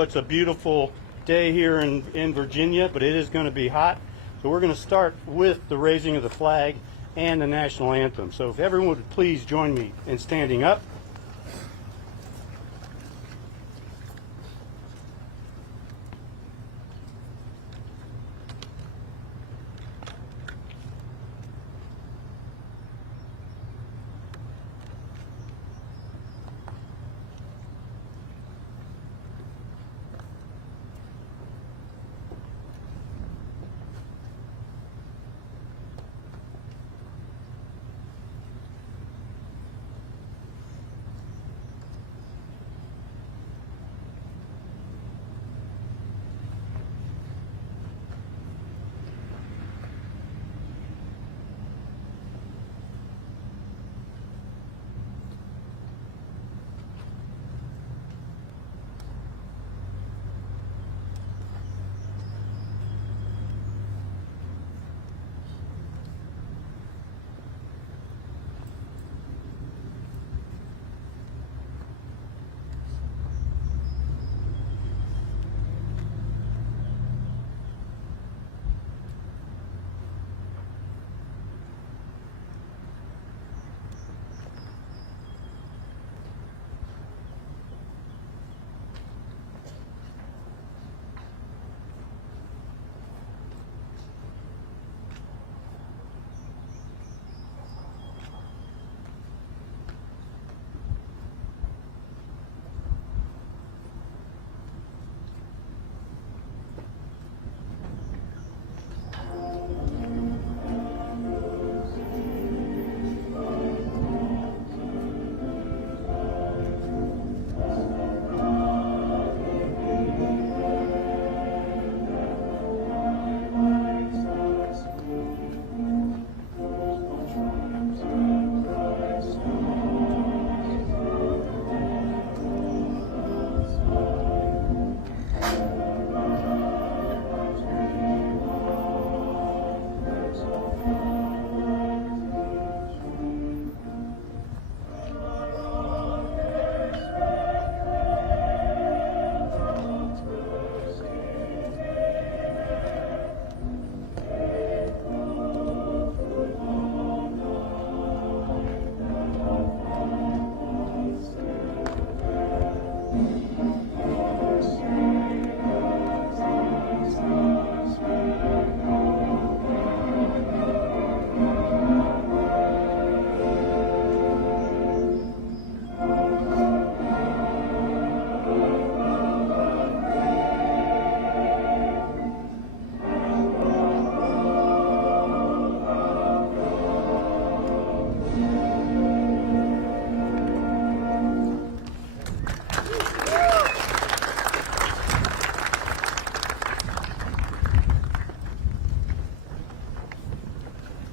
It's a beautiful day here in Virginia, but it is going to be hot. So we're going to start with the raising of the flag and the national anthem. So if everyone would please join me in standing up.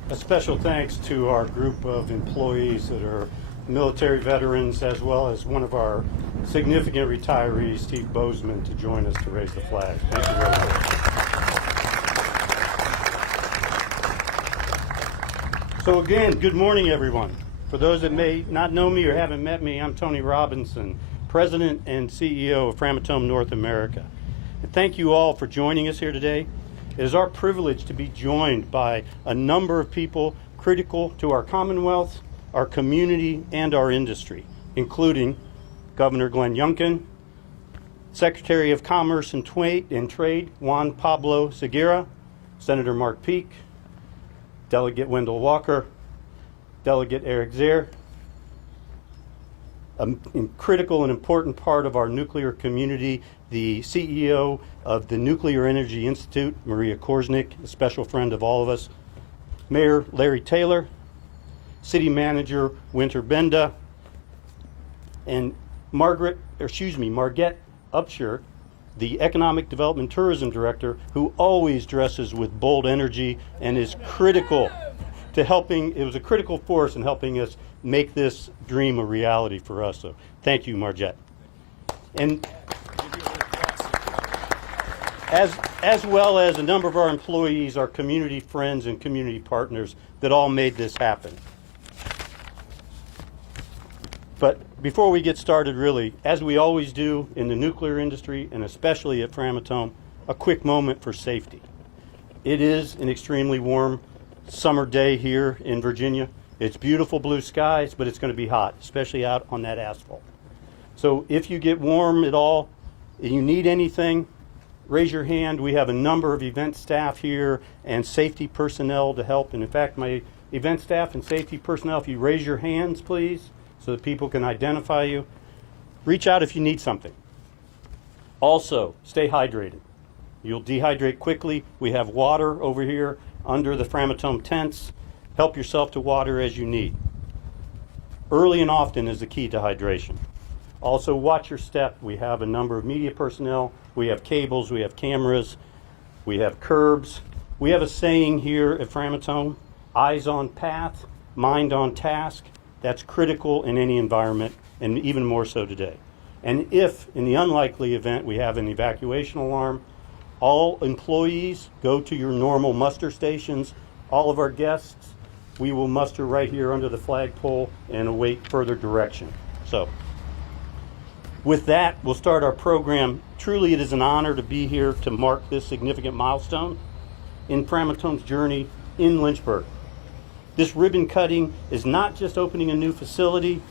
A special thanks to our group of employees that are military veterans, as well as one of our significant retirees, Steve Bozeman, to join us to raise the flag. Thank you very much. So again, good morning, everyone. For those that may not know me or haven't met me, I'm Tony Robinson, President and CEO of Framatome North America. And thank you all for joining us here today. It is our privilege to be joined by a number of people critical to our Commonwealth, our community, and our industry, including Governor Glenn Youngkin, Secretary of Commerce and Trade Juan Pablo Segarra, Senator Mark Peake, Delegate Wendell Walker, Delegate Eric Zare, a critical and important part of our nuclear community, the CEO of the Nuclear Energy Institute, Maria Korsnick, a special friend of all of us, Mayor Larry Taylor, City Manager Winter Benda, and Margaret Upshur, the Economic Development Tourism Director, who always dresses with bold energy and is critical to helping. It was a critical force in helping us make this dream a reality for us. So thank you, Margette. And as well as a number of our employees, our community friends and community partners that all made this happen. But before we get started, really, as we always do in the nuclear industry and especially at Framatome, a quick moment for safety. It is an extremely warm summer day here in Virginia. It's beautiful blue skies, but it's going to be hot, especially out on that asphalt. So if you get warm at all and you need anything, raise your hand. We have a number of event staff here and safety personnel to help. And in fact, my event staff and safety personnel, if you raise your hands, please, so that people can identify you. Reach out if you need something. Also, stay hydrated. You'll dehydrate quickly. We have water over here under the Framatome tents. Help yourself to water as you need. Early and often is the key to hydration. Also, watch your step. We have a number of media personnel. We have cables. We have cameras. We have curbs. We have a saying here at Framatome, eyes on path, mind on task. That's critical in any environment, and even more so today. And if, in the unlikely event, we have an evacuation alarm, all employees go to your normal muster stations. All of our guests, we will muster right here under the flagpole and await further direction. So, with that, we'll start our program. Truly, it is an honor to be here to mark this significant milestone in Framatome's journey in Lynchburg. This ribbon cutting is not just opening a new facility,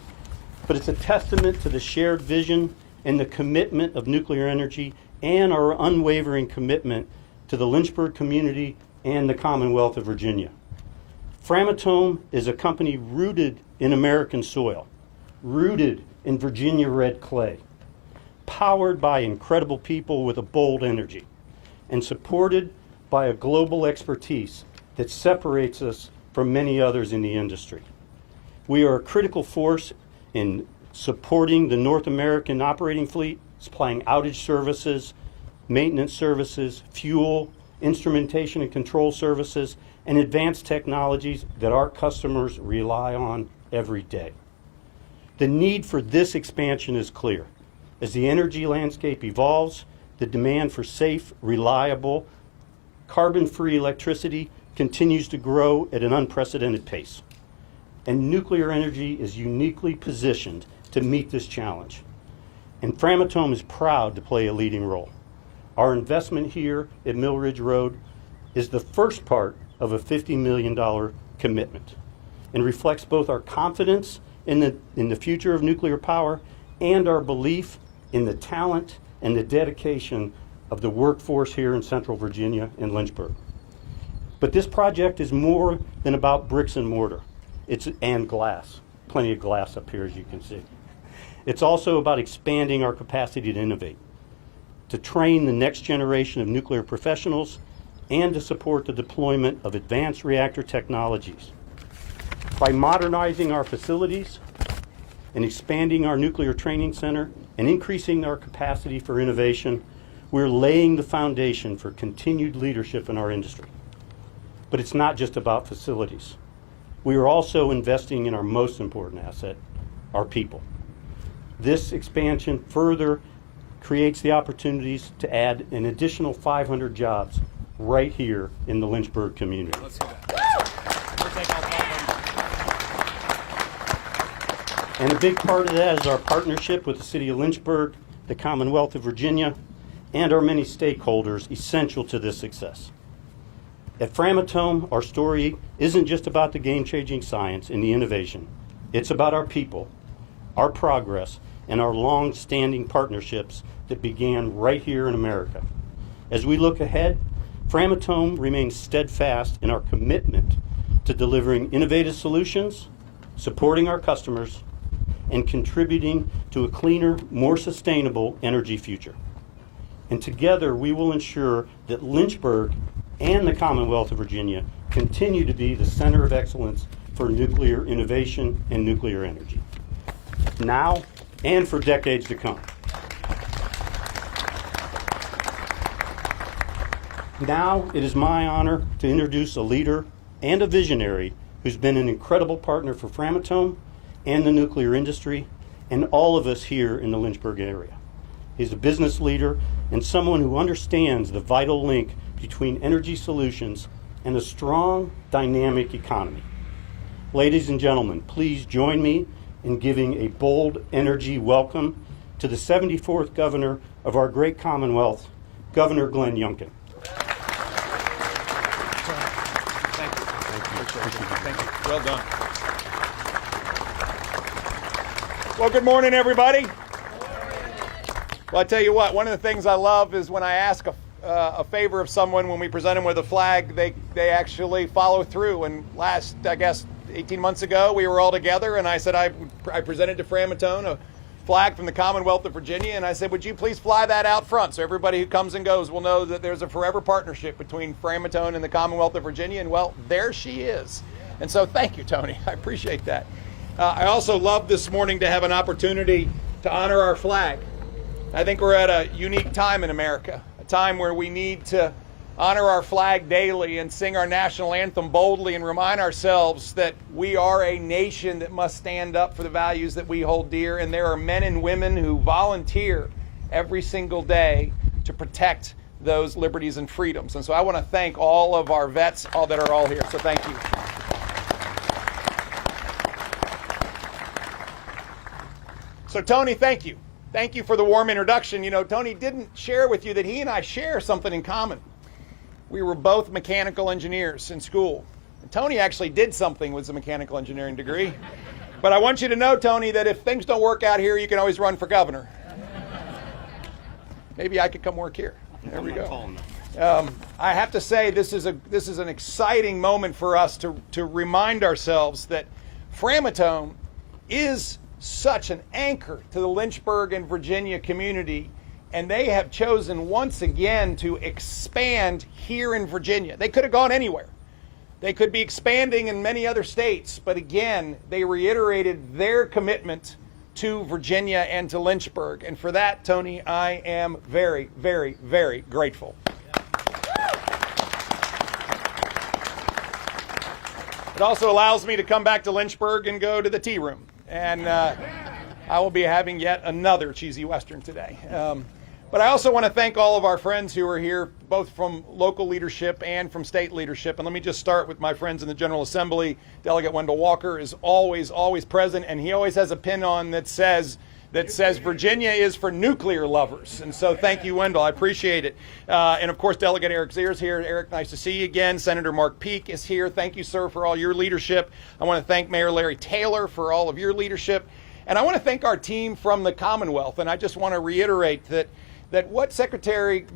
but it's a testament to the shared vision and the commitment of nuclear energy and our unwavering commitment to the Lynchburg community and the Commonwealth of Virginia. Framatome is a company rooted in American soil, rooted in Virginia red clay, powered by incredible people with a bold energy, and supported by a global expertise that separates us from many others in the industry. We are a critical force in supporting the North American operating fleet, supplying outage services, maintenance services, fuel, instrumentation and control services, and advanced technologies that our customers rely on every day. The need for this expansion is clear. As the energy landscape evolves, the demand for safe, reliable, carbon-free electricity continues to grow at an unprecedented pace. And nuclear energy is uniquely positioned to meet this challenge. And Framatome is proud to play a leading role. Our investment here at Mill Ridge Road is the first part of a $50 million commitment and reflects both our confidence in the future of nuclear power and our belief in the talent and the dedication of the workforce here in Central Virginia and Lynchburg. But this project is more than about bricks and mortar. And glass. Plenty of glass up here, as you can see. It's also about expanding our capacity to innovate, to train the next generation of nuclear professionals, and to support the deployment of advanced reactor technologies. By modernizing our facilities and expanding our nuclear training center and increasing our capacity for innovation, we're laying the foundation for continued leadership in our industry. But it's not just about facilities. We are also investing in our most important asset, our people. This expansion further creates the opportunities to add an additional 500 jobs right here in the Lynchburg community. Let's do that. And a big part of that is our partnership with the City of Lynchburg, the Commonwealth of Virginia, and our many stakeholders essential to this success. At Framatome, our story isn't just about the game-changing science and the innovation. It's about our people, our progress, and our long-standing partnerships that began right here in America. As we look ahead, Framatome remains steadfast in our commitment to delivering innovative solutions, supporting our customers, and contributing to a cleaner, more sustainable energy future. And together, we will ensure that Lynchburg and the Commonwealth of Virginia continue to be the center of excellence for nuclear innovation and nuclear energy, now and for decades to come. Now it is my honor to introduce a leader and a visionary who's been an incredible partner for Framatome and the nuclear industry and all of us here in the Lynchburg area. He's a business leader and someone who understands the vital link between energy solutions and a strong, dynamic economy. Ladies and gentlemen, please join me in giving a bold energy welcome to the 74th governor of our great Commonwealth, Governor Glenn Youngkin. Thank you. Well done. Well, good morning, everybody. Well, I tell you what, one of the things I love is when I ask a favor of someone when we present them with a flag, they actually follow through. And last, I guess, 18 months ago, we were all together, and I said I presented to Framatome a flag from the Commonwealth of Virginia, and I said, would you please fly that out front so everybody who comes and goes will know that there's a forever partnership between Framatome and the Commonwealth of Virginia, and well, there she is. And so thank you, Tony. I appreciate that. I also love this morning to have an opportunity to honor our flag. I think we're at a unique time in America, a time where we need to honor our flag daily and sing our national anthem boldly and remind ourselves that we are a nation that must stand up for the values that we hold dear, and there are men and women who volunteer every single day to protect those liberties and freedoms. And so I want to thank all of our vets that are all here, so thank you. So Tony, thank you. Thank you for the warm introduction. You know, Tony didn't share with you that he and I share something in common. We were both mechanical engineers in school. And Tony actually did something with a mechanical engineering degree. But I want you to know, Tony, that if things don't work out here, you can always run for governor. Maybe I could come work here. There we go. I have to say this is an exciting moment for us to remind ourselves that Framatome is such an anchor to the Lynchburg and Virginia community, and they have chosen once again to expand here in Virginia. They could have gone anywhere. They could be expanding in many other states, but again, they reiterated their commitment to Virginia and to Lynchburg. And for that, Tony, I am very, very, very grateful. It also allows me to come back to Lynchburg and go to the tea room. And I will be having yet another cheesy Western today. But I also want to thank all of our friends who are here, both from local leadership and from state leadership. And let me just start with my friends in the General Assembly. Delegate Wendell Walker is always present, and he always has a pin on that says Virginia is for nuclear lovers. And so thank you, Wendell. I appreciate it. And of course, Delegate Eric Zier is here. Eric, nice to see you again. Senator Mark Peake is here. Thank you, sir, for all your leadership. I want to thank Mayor Larry Taylor for all of your leadership. And I want to thank our team from the Commonwealth. And I just want to reiterate that what Secretary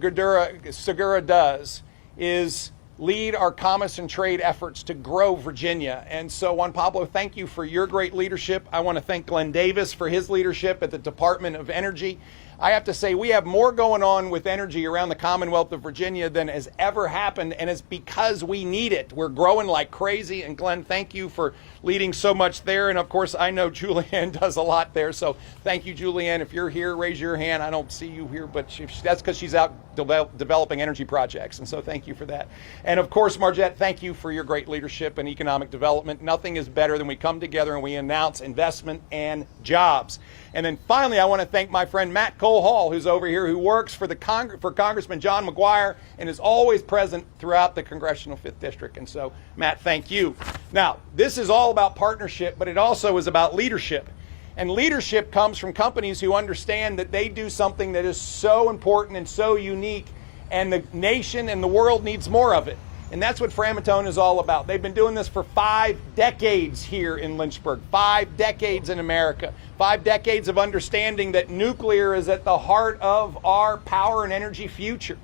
Segura does is lead our commerce and trade efforts to grow Virginia. And so, Juan Pablo, thank you for your great leadership. I want to thank Glenn Davis for his leadership at the Department of Energy. I have to say, we have more going on with energy around the Commonwealth of Virginia than has ever happened, and it's because we need it. We're growing like crazy, and Glenn, thank you for leading so much there. And of course, I know Julianne does a lot there, so thank you, Julianne. If you're here, raise your hand. I don't see you here, but that's because she's out developing energy projects, and so thank you for that. And of course, Margette, thank you for your great leadership and economic development. Nothing is better than we come together and we announce investment and jobs. And then finally, I want to thank my friend Matt Cole Hall, who's over here, who works for Congressman John McGuire and is always present throughout the Congressional 5th District. And so, Matt, thank you. Now, this is all about partnership, but it also is about leadership. And leadership comes from companies who understand that they do something that is so important and so unique, and the nation and the world needs more of it. And that's what Framatome is all about. They've been doing this for 5 decades here in Lynchburg, 5 decades in America, 5 decades of understanding that nuclear is at the heart of our power and energy future.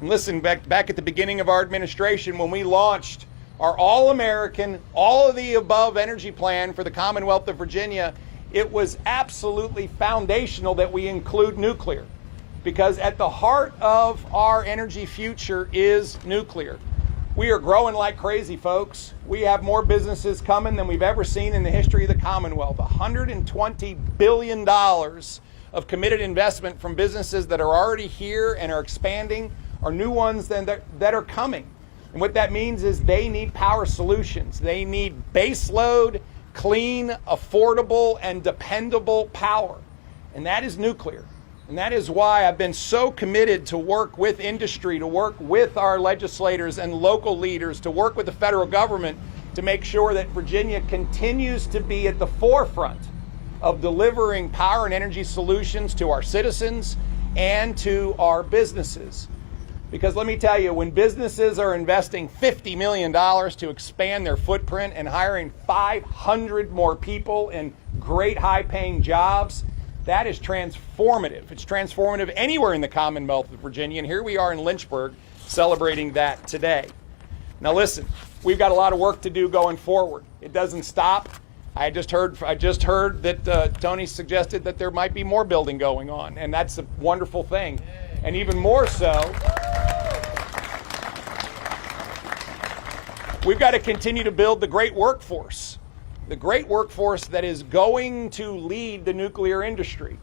And listen, back at the beginning of our administration, when we launched our all-American, all-of-the-above energy plan for the Commonwealth of Virginia, it was absolutely foundational that we include nuclear, because at the heart of our energy future is nuclear. We are growing like crazy, folks. We have more businesses coming than we've ever seen in the history of the Commonwealth. $120 billion of committed investment from businesses that are already here and are expanding, or new ones that are coming. And what that means is they need power solutions. They need baseload, clean, affordable, and dependable power. And that is nuclear. And that is why I've been so committed to work with industry, to work with our legislators and local leaders, to work with the federal government to make sure that Virginia continues to be at the forefront of delivering power and energy solutions to our citizens and to our businesses. Because let me tell you, when businesses are investing $50 million to expand their footprint and hiring 500 more people in great high-paying jobs, that is transformative. It's transformative anywhere in the Commonwealth of Virginia, and here we are in Lynchburg celebrating that today. Now listen, we've got a lot of work to do going forward. It doesn't stop. I just heard that Tony suggested that there might be more building going on, and that's a wonderful thing. And even more so, we've got to continue to build the great workforce that is going to lead the nuclear industry.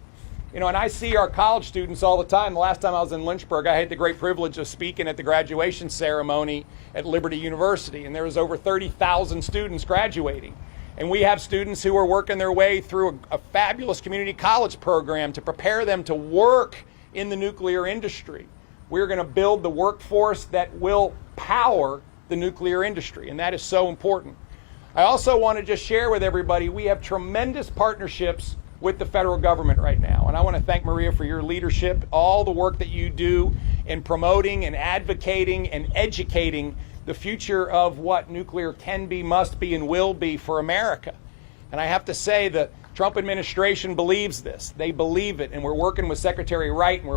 You know, and I see our college students all the time. The last time I was in Lynchburg, I had the great privilege of speaking at the graduation ceremony at Liberty University, and there was over 30,000 students graduating. And we have students who are working their way through a fabulous community college program to prepare them to work in the nuclear industry. We're going to build the workforce that will power the nuclear industry, and that is so important. I also want to just share with everybody, we have tremendous partnerships with the federal government right now, and I want to thank Maria for your leadership, all the work that you do in promoting and advocating and educating the future of what nuclear can be, must be, and will be for America. And I have to say the Trump administration believes this. They believe it, and we're working with Secretary Wright, and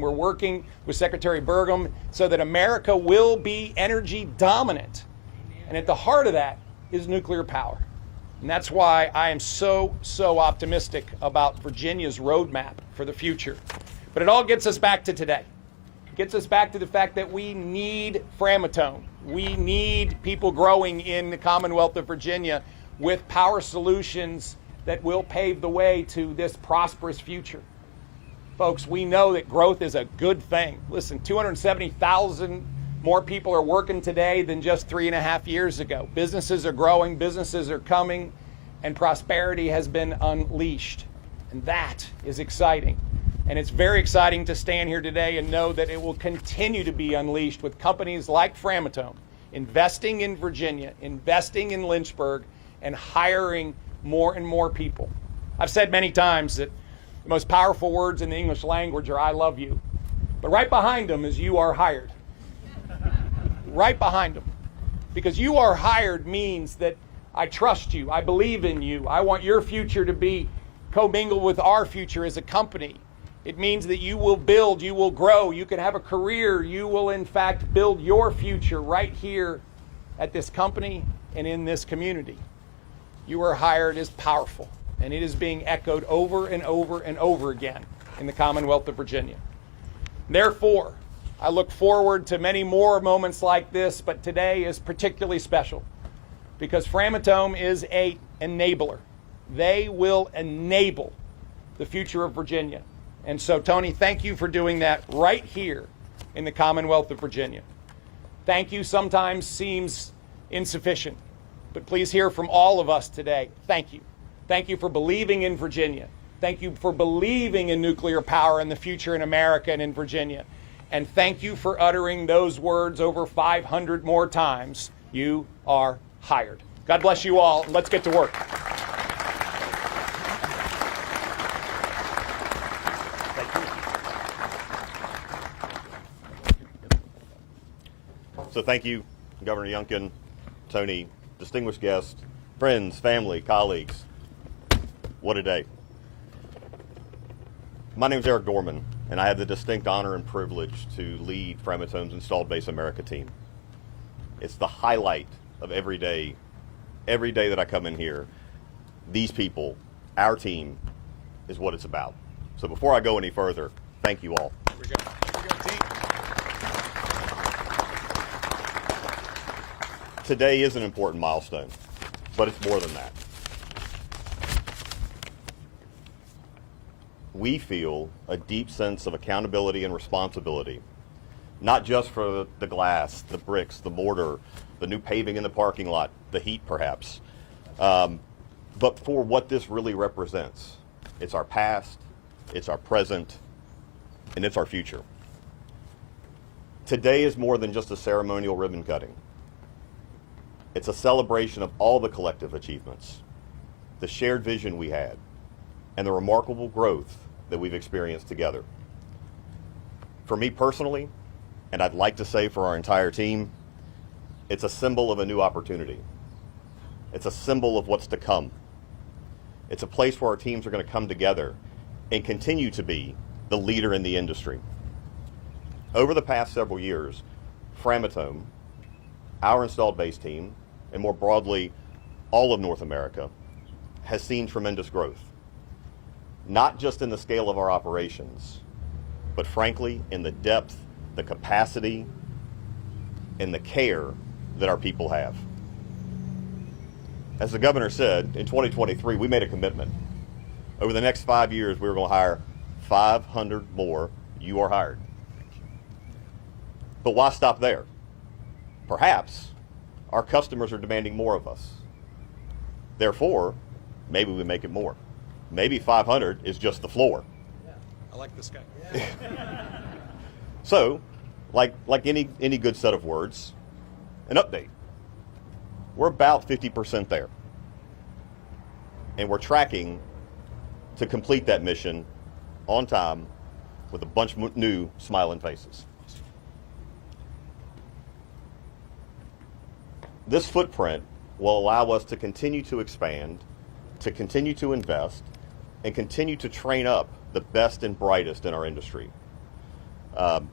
we're working with Secretary Burgum so that America will be energy dominant. And at the heart of that is nuclear power. And that's why I am so optimistic about Virginia's roadmap for the future. But it all gets us back to today. It gets us back to the fact that we need Framatome. We need people growing in the Commonwealth of Virginia with power solutions that will pave the way to this prosperous future. Folks, we know that growth is a good thing. Listen, 270,000 more people are working today than just 3.5 years ago. Businesses are growing, businesses are coming, and prosperity has been unleashed. And that is exciting. And it's very exciting to stand here today and know that it will continue to be unleashed with companies like Framatome investing in Virginia, investing in Lynchburg, and hiring more and more people. I've said many times that the most powerful words in the English language are "I love you." But right behind them is "you are hired." Right behind them. Because "you are hired" means that I trust you, I believe in you, I want your future to be commingled with our future as a company. It means that you will build, you will grow, you can have a career, you will in fact build your future right here at this company and in this community. "You are hired" is powerful, and it is being echoed over and over and over again in the Commonwealth of Virginia. Therefore, I look forward to many more moments like this, but today is particularly special because Framatome is an enabler. They will enable the future of Virginia. And so, Tony, thank you for doing that right here in the Commonwealth of Virginia. Thank you sometimes seems insufficient, but please hear from all of us today. Thank you. Thank you for believing in Virginia. Thank you for believing in nuclear power and the future in America and in Virginia. And thank you for uttering those words over 500 more times. You are hired. God bless you all. Let's get to work. So thank you, Governor Youngkin, Tony, distinguished guests, friends, family, colleagues. What a day. My name is Eric Dorman, and I have the distinct honor and privilege to lead Framatome's Installed Base America team. It's the highlight of every day that I come in here. These people, our team, is what it's about. So before I go any further, thank you all. Here we go. Here we go, team. Today is an important milestone, but it's more than that. We feel a deep sense of accountability and responsibility, not just for the glass, the bricks, the mortar, the new paving in the parking lot, the heat perhaps, but for what this really represents. It's our past, it's our present, and it's our future. Today is more than just a ceremonial ribbon cutting. It's a celebration of all the collective achievements, the shared vision we had, and the remarkable growth that we've experienced together. For me personally, and I'd like to say for our entire team, it's a symbol of a new opportunity. It's a symbol of what's to come. It's a place where our teams are going to come together and continue to be the leader in the industry. Over the past several years, Framatome, our installed base team, and more broadly, all of North America, has seen tremendous growth. Not just in the scale of our operations, but frankly, in the depth, the capacity, and the care that our people have. As the governor said, in 2023, we made a commitment. Over the next 5 years, we were going to hire 500 more. You are hired. But why stop there? Perhaps our customers are demanding more of us. Therefore, maybe we make it more. Maybe 500 is just the floor. I like this guy. So, like any good set of words, an update. We're about 50% there. And we're tracking to complete that mission on time with a bunch of new smiling faces. This footprint will allow us to continue to expand, to continue to invest, and continue to train up the best and brightest in our industry.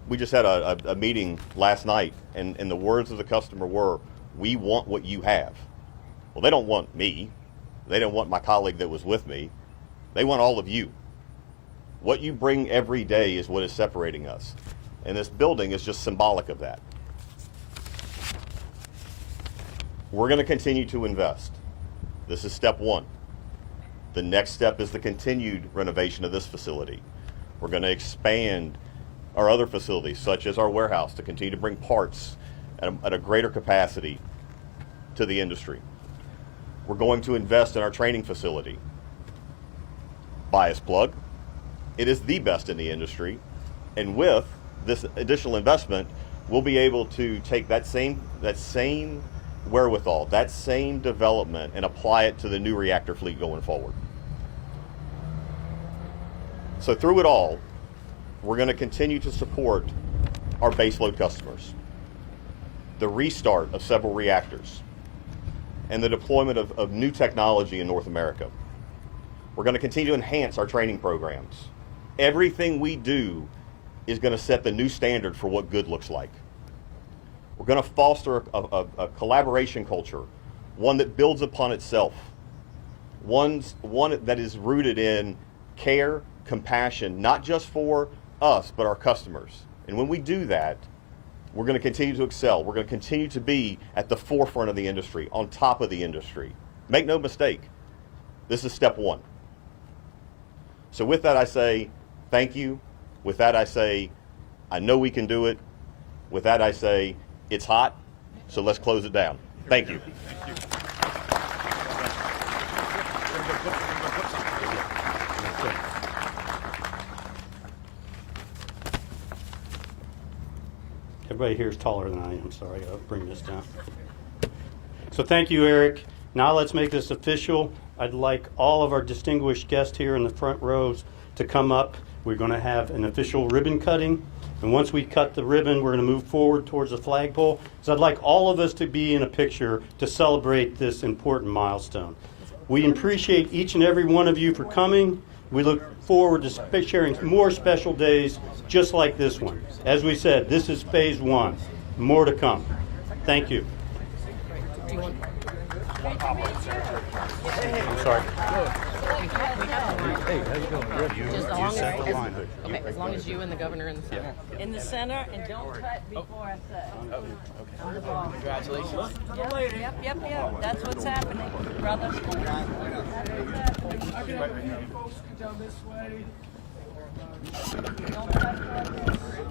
We just had a meeting last night, and the words of the customer were, "We want what you have." Well, they don't want me. They don't want my colleague that was with me. They want all of you. What you bring every day is what is separating us. And this building is just symbolic of that. We're going to continue to invest. This is step one. The next step is the continued renovation of this facility. We're going to expand our other facilities, such as our warehouse, to continue to bring parts at a greater capacity to the industry. We're going to invest in our training facility. Bias plug. It is the best in the industry, and with this additional investment, we'll be able to take that same wherewithal, that same development, and apply it to the new reactor fleet going forward. So through it all, we're going to continue to support our baseload customers, the restart of several reactors, and the deployment of new technology in North America. We're going to continue to enhance our training programs. Everything we do is going to set the new standard for what good looks like. We're going to foster a collaboration culture, one that builds upon itself, one that is rooted in care, compassion, not just for us, but our customers. And when we do that, we're going to continue to excel. We're going to continue to be at the forefront of the industry, on top of the industry. Make no mistake, this is step one. So with that, I say thank you. With that, I say I know we can do it. With that, I say it's hot, so let's close it down. Thank you. Everybody here is taller than I am. Sorry, I'll bring this down. So thank you, Eric. Now let's make this official. I'd like all of our distinguished guests here in the front rows to come up. We're going to have an official ribbon cutting. And once we cut the ribbon, we're going to move forward towards the flagpole. So I'd like all of us to be in a picture to celebrate this important milestone. We appreciate each and every one of you for coming. We look forward to sharing more special days just like this one. As we said, this is phase one. More to come. Thank you. I'm sorry. Hey, how's it going? Good. You set the line. Okay, as long as you and the governor in the center. In the center, and don't cut before I say. On the ball. Congratulations. Yep. That's what's happening, brother. Don't cut.